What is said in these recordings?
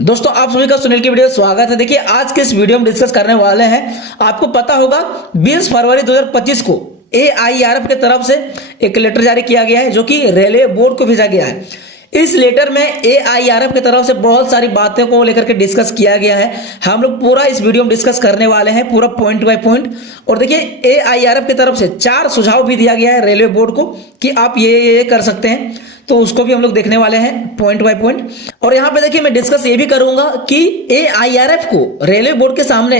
दोस्तों आप सभी का सुनील की वीडियो स्वागत है। देखिए आज के इस वीडियो में डिस्कस करने वाले हैं, आपको पता होगा 20 फरवरी 2025 को AIRF के तरफ से एक लेटर जारी किया गया है जो कि रेलवे बोर्ड को भेजा गया है। इस लेटर में AIRF की तरफ से बहुत सारी बातों को लेकर के डिस्कस किया गया है। हम लोग पूरा इस वीडियो में डिस्कस करने वाले हैं, पूरा पॉइंट बाय पॉइंट। और देखिए AIRF की तरफ से 4 सुझाव भी दिया गया है रेलवे बोर्ड को कि आप ये कर सकते हैं, तो उसको भी हम लोग देखने वाले हैं पॉइंट बाय पॉइंट। और यहाँ पे देखिए मैं डिस्कस ये भी करूंगा कि AIRF को रेलवे बोर्ड के सामने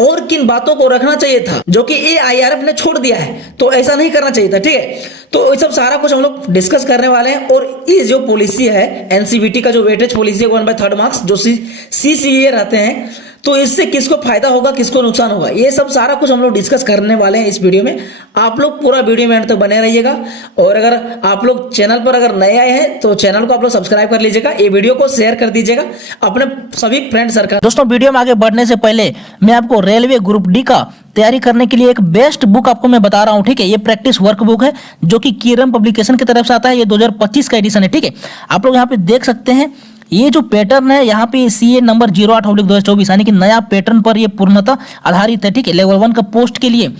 और किन बातों को रखना चाहिए था जो कि AIRF ने छोड़ दिया है, तो ऐसा नहीं करना चाहिए था। ठीक है, तो ये सब सारा कुछ हम लोग डिस्कस करने वाले हैं। और इस जो पॉलिसी है NCVT का जो वेटेज पॉलिसी है 1/3 मार्क्स जो CCA रहते हैं, तो इससे किसको फायदा होगा किसको नुकसान होगा, ये सब सारा कुछ हम लोग डिस्कस करने वाले हैं इस वीडियो में। आप लोग पूरा वीडियो में अंत तक बने रहिएगा। और अगर आप लोग चैनल पर अगर नए आए हैं तो चैनल को आप लोग सब्सक्राइब कर लीजिएगा, ये वीडियो को शेयर कर दीजिएगा अपने सभी फ्रेंड सर्कल। दोस्तों वीडियो में आगे बढ़ने से पहले मैं आपको रेलवे ग्रुप डी का तैयारी करने के लिए एक बेस्ट बुक आपको मैं बता रहा हूं। ठीक है, ये प्रैक्टिस वर्क बुक है जो कि किरण पब्लिकेशन की तरफ से आता है। ये 2025 का एडिशन है। ठीक है, आप लोग यहाँ पे देख सकते हैं ये जो पैटर्न है यहाँ पे CA नंबर 08/2024 यानी कि नया पैटर्न पर ये पूर्णतः आधारित है। ठीक है, लेवल 1 का पोस्ट के लिए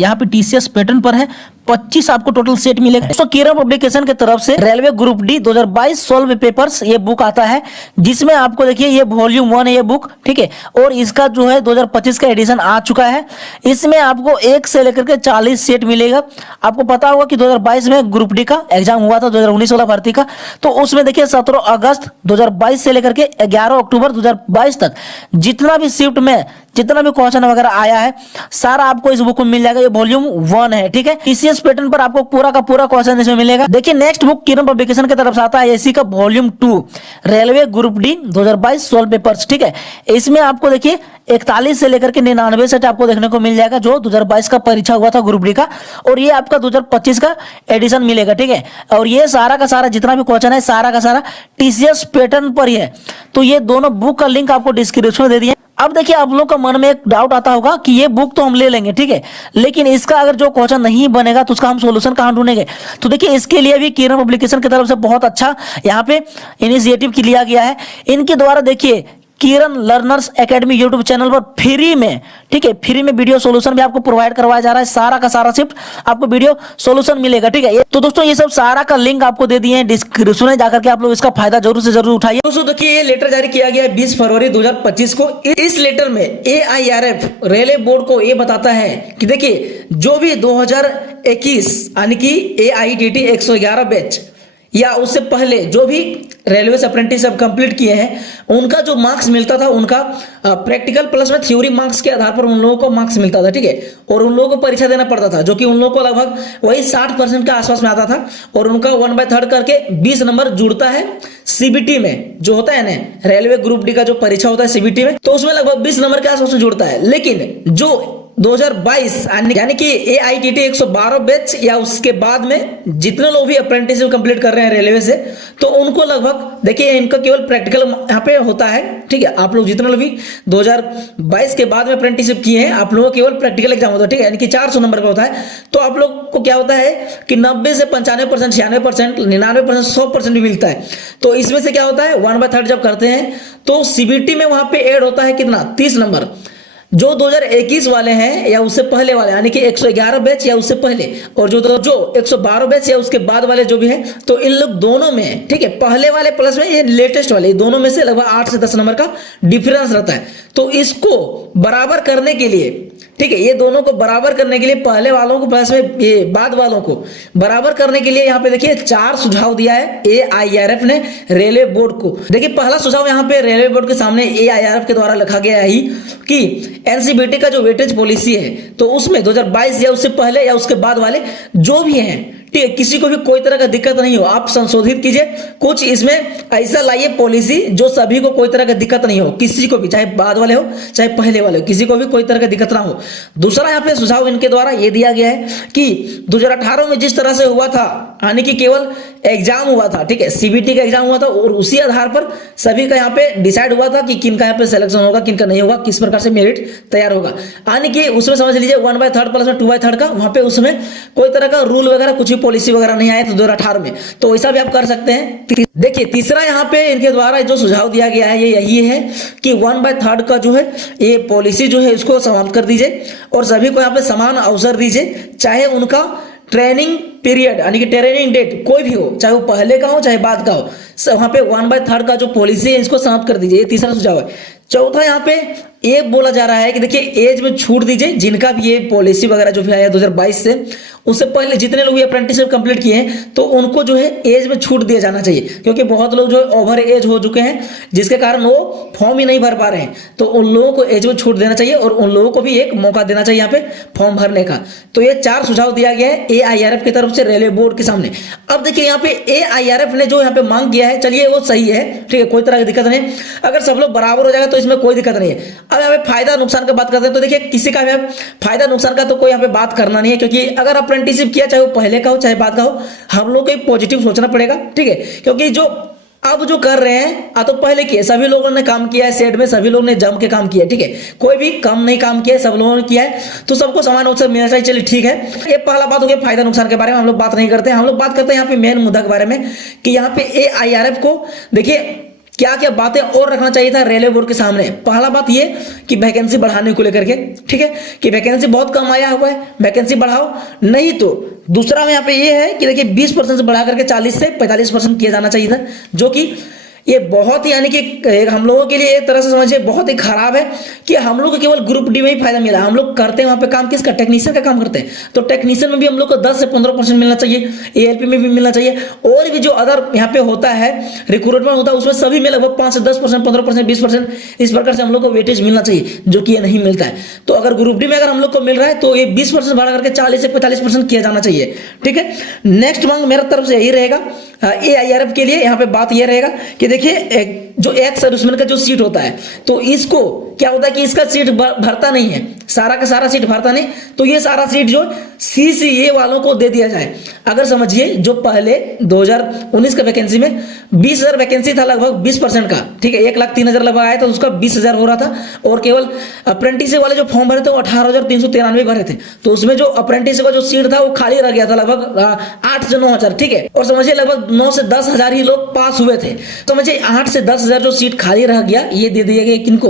यहाँ पे TCS पैटर्न पर है। 25 आपको टोटल सेट मिलेगा। तो किरण पब्लिकेशन की तरफ से railway group D 2022 solve papers ये बुक आता है, जिसमें आपको देखिए ये वॉल्यूम 1 है ये बुक। ठीक है, और इसका जो है 2025 का एडिशन आ चुका है। इसमें आपको 1 से लेकर के 40 सेट मिलेगा। आपको पता होगा कि 2022 में ग्रुप डी का एग्जाम हुआ था 2019 वाला भर्ती का, तो उसमें देखिए 17 अगस्त 2022 से लेकर के 11 अक्टूबर 2022 तक जितना भी शिफ्ट में जितना भी क्वेश्चन वगैरह आया है सारा आपको इस बुक में मिल जाएगा। ये वॉल्यूम 1 है। ठीक है, TCS पैटर्न पर आपको पूरा का पूरा क्वेश्चन इसमें मिलेगा। देखिए नेक्स्ट बुक किरण पब्लिकेशन की तरफ से आता है AC का volume 2 railway group D 2022 solve papers. ठीक है, इसमें आपको देखिए 41 से लेकर के 99 सेट आपको देखने को मिल जाएगा जो 2022 का परीक्षा हुआ था ग्रुप डी का, और ये आपका 2025 का एडिशन मिलेगा। ठीक है, और ये सारा का सारा जितना भी क्वेश्चन है सारा का सारा TCS पैटर्न पर ही है। तो ये दोनों बुक का लिंक आपको डिस्क्रिप्शन में दे दिया। अब देखिए आप लोगों का मन में एक डाउट आता होगा कि ये बुक तो हम ले लेंगे, ठीक है, लेकिन इसका अगर जो क्वेश्चन नहीं बनेगा तो उसका हम सॉल्यूशन कहां ढूंढेंगे। तो देखिए इसके लिए भी किरण पब्लिकेशन की तरफ से बहुत अच्छा यहाँ पे इनिशिएटिव लिया गया है। इनके द्वारा देखिए किरण लर्नर्स एकेडमी यूट्यूब चैनल पर फ्री में, ठीक है, फ्री में वीडियो सॉल्यूशन भी आपको प्रोवाइड करवाया जा रहा है। सारा का सारा शिफ्ट आपको वीडियो सॉल्यूशन मिलेगा। ठीक है, तो दोस्तों ये सब सारा का लिंक आपको दे दिए हैं डिस्क्रिप्शन में, जाकर के आप लोग इसका फायदा जरूर से जरूर उठाइए। दोस्तों देखिए ये लेटर जारी किया गया है 20 फरवरी 2025 को। इस लेटर में AIRF रेलवे बोर्ड को ये बताता है कि देखिए जो भी 2021 यानी कि AITT 111 बैच या उससे पहले जो भी रेलवे से अप्रेंटिसशिप कंप्लीट किए हैं उनका जो मार्क्स मिलता था, उनका प्रैक्टिकल प्लस में थ्योरी मार्क्स के आधार पर उन लोगों को मार्क्स मिलता था। ठीक है, और उन लोगों को परीक्षा देना पड़ता था जो कि उन लोगों को लगभग वही 60% के आसपास में आता था। और उनका 1/3 करके 20 नंबर जुड़ता है CBT में, जो होता है ना रेलवे ग्रुप डी का जो परीक्षा होता है CBT में, तो उसमें लगभग 20 नंबर के आसपास में जुड़ता है। लेकिन जो 2022 यानी कि AITT 112 बैच या उसके बाद में जितने लोग भी अप्रेंटिसशिप कंप्लीट कर रहे हैं रेलवे से, तो उनको लगभग देखिए इनका केवल प्रैक्टिकल यहाँ पे होता है। ठीक है, आप लोग जितने लोग भी 2022 के बाद में अप्रेंटिसशिप किए हैं आप लोगों को केवल प्रैक्टिकल एग्जाम होता है। ठीक है, यानी कि 400 नंबर का होता है। तो आप लोग को क्या होता है कि 90 से 95%, 96%, 99%, 100% भी मिलता है। तो इसमें से क्या होता है 1/3 जब करते हैं तो CBT में वहां पे ऐड होता है कितना 30 नंबर। जो 2021 वाले हैं या उससे पहले वाले यानी कि 111 बैच या उससे पहले, और जो 112 बैच या उसके बाद वाले जो भी हैं, तो इन लोग दोनों में, ठीक है, पहले वाले प्लस में ये लेटेस्ट वाले, दोनों में से लगभग 8 से 10 नंबर का डिफरेंस रहता है। तो इसको बराबर करने के लिए, ठीक है, ये दोनों को बराबर करने के लिए पहले वालों को प्लस में ये बाद वालों को बराबर करने के लिए यहाँ पे देखिए 4 सुझाव दिया है AIRF ने रेलवे बोर्ड को। देखिए पहला सुझाव यहाँ पे रेलवे बोर्ड के सामने AIRF के द्वारा लिखा गया है कि NCVT का जो वेटेज पॉलिसी है तो उसमें 2022 या उससे पहले या उसके बाद वाले जो भी हैं, ठीक है, किसी को भी कोई तरह का दिक्कत नहीं हो, आप संशोधित कीजिए कुछ इसमें ऐसा लाइए पॉलिसी जो सभी को कोई तरह का दिक्कत नहीं हो, किसी को भी, चाहे बाद वाले हो चाहे पहले वाले हो, किसी को भी कोई तरह का दिक्कत ना हो। दूसरा यहाँ पे सुझाव इनके द्वारा ये दिया गया है कि 2018 में जिस तरह से हुआ था, यानी कि केवल एग्जाम हुआ था, ठीक है, CBT का एग्जाम हुआ था और उसी आधार पर सभी का यहाँ पे डिसाइड हुआ था कि किनका यहाँ पे सिलेक्शन होगा किनका नहीं होगा, किस प्रकार से मेरिट तैयार होगा। यानी कि उसमें समझ लीजिए 1/3 प्लस में 2/3 का, वहां पे उसमें कोई तरह का रूल वगैरह कुछ भी पॉलिसी वगैरह नहीं आए तो 2018 में, तो वैसा भी आप कर सकते हैं। देखिए तीसरा यहाँ पे इनके द्वारा जो सुझाव दिया गया है ये यही है कि 1/3 का जो है ये पॉलिसी जो है इसको समाप्त कर दीजिए और सभी को यहाँ पे समान अवसर दीजिए, चाहे उनका ट्रेनिंग पीरियड यानी कि ट्रेनिंग डेट कोई भी हो, चाहे वो पहले का हो चाहे बाद का हो, वहां पे 1/3 का जो पॉलिसी है इसको समाप्त कर दीजिए। ये तीसरा सुझाव है। चौथा यहाँ पे ये बोला जा रहा है कि देखिए एज में छूट दीजिए, जिनका भी ये पॉलिसी वगैरह जो भी आया 2022 से, उससे पहले जितने लोग ये अप्रेंटिसशिप कंप्लीट किए हैं तो उनको जो है एज में छूट दिया जाना चाहिए, क्योंकि बहुत लोग जो है ओवर एज हो चुके हैं जिसके कारण वो फॉर्म ही नहीं भर पा रहे हैं, तो उन लोगों को एज में छूट देना चाहिए और उन लोगों को भी एक मौका देना चाहिए यहाँ पे फॉर्म भरने का। तो ये 4 सुझाव दिया गया है AIRF की तरफ से रेलवे बोर्ड के सामने। अब देखिए यहाँ पे AIRF ने जो यहाँ पे मांग किया है, चलिए वो सही है, ठीक है, कोई तरह की दिक्कत नहीं, अगर सब लोग बराबर हो जाएगा तो इसमें कोई दिक्कत नहीं है। अब यहाँ पे फायदा नुकसान की बात करते हैं तो देखिए किसी का भी फायदा नुकसान का तो कोई यहाँ पे बात करना नहीं है, क्योंकि अगर अप्रेंटिसशिप किया चाहे वो पहले का हो चाहे बाद का हो, हम लोग को पॉजिटिव सोचना पड़ेगा, ठीक है, क्योंकि जो अब जो कर रहे हैं तो पहले किए सभी लोगों ने काम किया है, सेट में सभी लोगों ने जम के काम किया है, ठीक है, कोई भी कम नहीं काम किया है, सब लोगों ने किया है, तो सबको समान अवसर मिलना चाहिए। चलिए ठीक है, ये पहला बात हो गया फायदा नुकसान के बारे में, हम लोग बात नहीं करते हैं, हम लोग बात करते हैं यहाँ पे मेन मुद्दा के बारे में कि यहाँ पे AIRF को देखिए क्या क्या बातें और रखना चाहिए था रेलवे बोर्ड के सामने। पहला बात ये कि वैकेंसी बढ़ाने को लेकर के, ठीक है, कि वैकेंसी बहुत कम आया हुआ है, वैकेंसी बढ़ाओ, नहीं तो दूसरा में यहाँ पे ये है कि देखिए 20% से बढ़ा करके 40 से 45% किया जाना चाहिए था, जो कि ये बहुत ही यानी कि हम लोगों के लिए एक तरह से समझिए बहुत ही खराब है कि हम लोग को केवल ग्रुप डी में ही फायदा मिला। हम लोग करते हैं वहां पे काम किसका, टेक्नीशियन का काम करते हैं, तो टेक्नीशियन में भी हम लोग को 10 से 15% मिलना चाहिए, ALP में भी मिलना चाहिए, और भी जो अदर यहाँ पे होता है रिक्रूटमेंट होता है उसमें सभी में लगभग 5 से 10%, 15%, 20% इस प्रकार से हम लोग को वेटेज मिलना चाहिए, जो कि ये नहीं मिलता है। तो अगर ग्रुप डी में अगर हम लोग को मिल रहा है तो ये 20% बढ़ा करके 40 से 45% किया जाना चाहिए, ठीक है। नेक्स्ट मांग मेरे तरफ से यही रहेगा AIRF के लिए, यहाँ पे बात ये रहेगा कि देखिए जो एक्स सर्विसमैन का जो सीट होता है तो इसको क्या होता है कि इसका सीट भरता नहीं है, सारा का सारा सीट भरता नहीं, तो ये सारा सीट जो CCA वालों को दे दिया जाए। अगर समझिए जो पहले 2019 का वैकेंसी में 20,000 वैकेंसी था लगभग 20% का, ठीक है, 1,03,000 लगभग आया था, उसका 20,000 हो रहा था, और केवल अप्रेंटिस वाले जो फॉर्म भरे थे वो 18,393 भरे थे, तो उसमें जो अप्रेंटिस का जो सीट था वो खाली रह गया था लगभग 8 से 9,000, ठीक है, और समझिए लगभग 9 से 10,000 ही लोग पास हुए थे, समझिए 8 से 10,000 जो सीट खाली रह गया ये दे दिया गया किनको,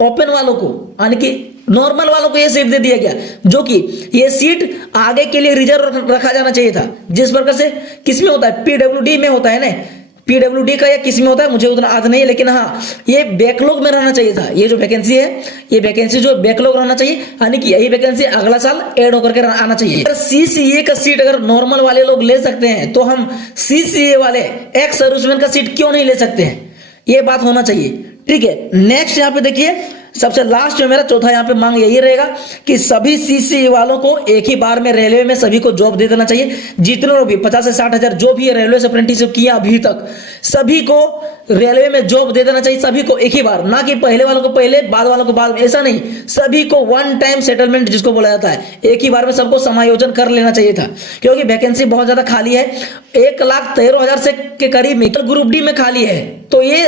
ओपन वालों को, यानी कि नॉर्मल वालों को ये सीट दे दिया गया, जो कि ये सीट आगे के लिए रिजर्व रखा जाना चाहिए था, जिस प्रकार से किस में होता है, PWD में होता है ना, PWD का या किस में होता है मुझे उतना याद नहीं है, लेकिन हाँ ये बैकलॉग में रहना चाहिए था, ये जो वैकेंसी है ये वैकेंसी जो बैकलॉग रहना चाहिए, यानी कि यही वैकेंसी अगला साल ऐड होकर के आना चाहिए। अगर CCA का सीट अगर नॉर्मल वाले लोग ले सकते हैं तो हम CCA वाले एक्स सर्विसमैन का सीट क्यों नहीं ले सकते हैं, ये बात होना चाहिए, ठीक है। नेक्स्ट यहाँ पे देखिए सबसे लास्ट में मेरा चौथा यहाँ पे मांग यही रहेगा कि सभी CCA वालों को एक ही बार में रेलवे में सभी को जॉब दे देना चाहिए, जितने लोग भी 50 से 60,000 जो भी रेलवे से अप्रेंटिसशिप किया अभी तक सभी को रेलवे में जॉब दे देना चाहिए, सभी को एक ही बार, ना कि पहले वालों को पहले बाद वालों को बाद, ऐसा नहीं, सभी को वन टाइम सेटलमेंट जिसको बोला जाता है, एक ही बार में सबको समायोजन कर लेना चाहिए था, क्योंकि वैकेंसी बहुत ज्यादा खाली है, 1,13,000 से के करीब ग्रुप डी में खाली है, तो ये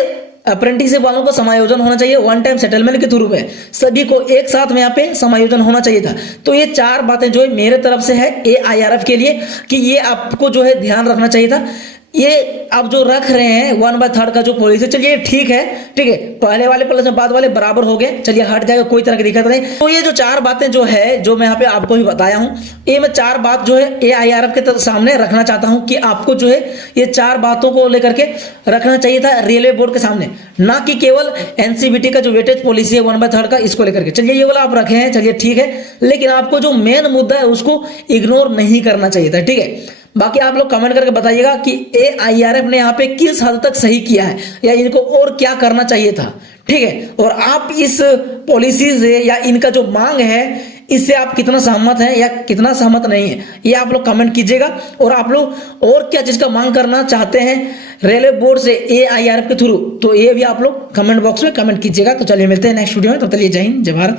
अप्रेंटिसशिप वालों को समायोजन होना चाहिए वन टाइम सेटलमेंट के थ्रू में, सभी को एक साथ में यहाँ पे समायोजन होना चाहिए था। तो ये 4 बातें जो है मेरे तरफ से है AIRF के लिए कि ये आपको जो है ध्यान रखना चाहिए था। ये आप जो रख रहे हैं 1/3 का जो पॉलिसी, चलिए ठीक है, ठीक है, पहले वाले प्लस में बाद वाले बराबर हो गए, चलिए हट जाएगा, कोई तरह की दिक्कत नहीं। तो ये जो 4 बातें जो है जो मैं यहाँ पे आपको भी बताया हूँ, ये मैं 4 बात जो है AIRF के सामने रखना चाहता हूँ कि आपको जो है ये 4 बातों को लेकर के रखना चाहिए था रेलवे बोर्ड के सामने, ना कि केवल NCBT का जो वेटेज पॉलिसी है 1/3 का इसको लेकर के। चलिए ये वाला आप रखे हैं, चलिए ठीक है, लेकिन आपको जो मेन मुद्दा है उसको इग्नोर नहीं करना चाहिए था, ठीक है। बाकी आप लोग कमेंट करके बताइएगा कि AIRF ने यहाँ पे किस हद तक सही किया है या इनको और क्या करना चाहिए था, ठीक है। और आप इस पॉलिसी से या इनका जो मांग है इससे आप कितना सहमत हैं या कितना सहमत नहीं है, ये आप लोग कमेंट कीजिएगा। और आप लोग और क्या चीज का मांग करना चाहते हैं रेलवे बोर्ड से AIRF के थ्रू, तो ये भी आप लोग कमेंट बॉक्स में कमेंट कीजिएगा। तो चलिए मिलते हैं नेक्स्ट वीडियो में, तब तक जय हिंद जय भारत।